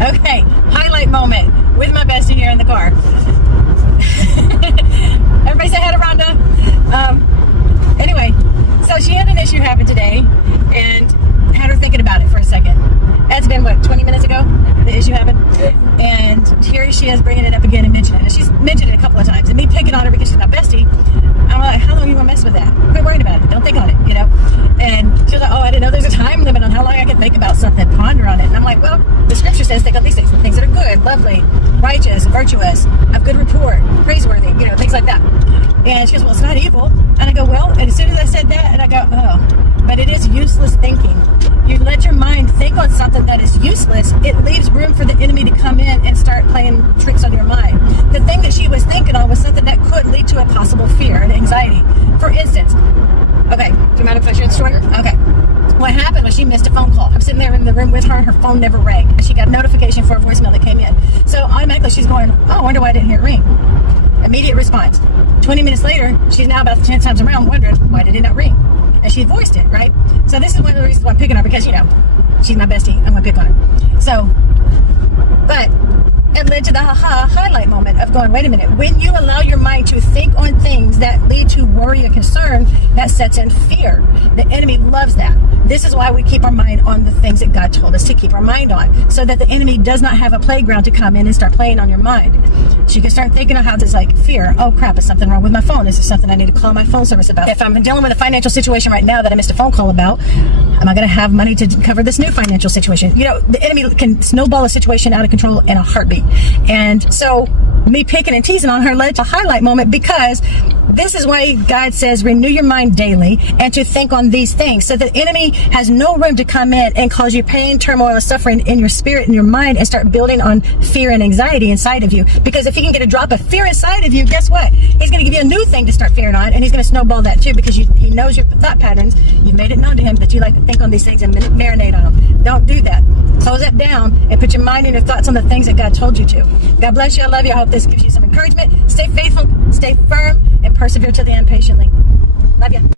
Okay, highlight moment with my bestie here in the car. Everybody say hi to Rhonda. Anyway, so she had an issue happen today and had her thinking about it for a second. That's been, what, 20 minutes ago the issue happened? And here she is bringing it up again and mentioning it. And she's mentioned it a couple of times. And me picking on her because she's my bestie, I'm like, how long are you going to mess with that? Quit worrying about it. Don't think on it, you know? And she was like, oh, I didn't know there's a time limit on how long I can think about something, ponder on it. And I'm like, well, the scripture says think on these things, the things that are good, lovely, righteous, virtuous, of good report, praiseworthy, you know, things like that. And she goes, well, it's not evil. And I go, well, and as soon as I said that, and I go, oh, but it is useless thinking. You let your mind think on something that is useless, it leaves room for the enemy to come in and start playing tricks on your mind. The thing that she was thinking on was something that could lead to a possible fear and anxiety. For instance, okay, do you mind if I share the story? Okay. What happened was she missed a phone call. I'm sitting there in the room with her and her phone never rang. And she got a notification for a voicemail that came in. So automatically she's going, oh, I wonder why I didn't hear it ring. Immediate response. 20 minutes later, she's now about 10 times around wondering, why did it not ring? And she voiced it, right? So this is one of the reasons why I'm picking on her, because, you know, she's my bestie. I'm going to pick on her. So, but it led to the highlight moment of going, wait a minute. When you allow your mind to think on things that lead to worry and concern, that sets in fear. The enemy loves that. This is why we keep our mind on the things that God told us to keep our mind on, so that the enemy does not have a playground to come in and start playing on your mind. So you can start thinking of how it's like fear. Oh crap, is something wrong with my phone? Is there something I need to call my phone service about? If I'm dealing with a financial situation right now that I missed a phone call about, am I going to have money to cover this new financial situation? You know, the enemy can snowball a situation out of control in a heartbeat. And so me picking and teasing on her led to a highlight moment, because this is why God says renew your mind daily and to think on these things, so the enemy has no room to come in and cause you pain, turmoil, and suffering in your spirit and your mind and start building on fear and anxiety inside of you. Because if he can get a drop of fear inside of you, guess what? He's going to give you a new thing to start fearing on, and he's going to snowball that too, because he knows your thought patterns. You've made it known to him that you like to think on these things and marinate on them. Don't do that. Close that down and put your mind and your thoughts on the things that God told you to. God bless you. I love you. I hope this gives you some encouragement. Stay faithful, stay firm, and persevere to the end patiently. Love you.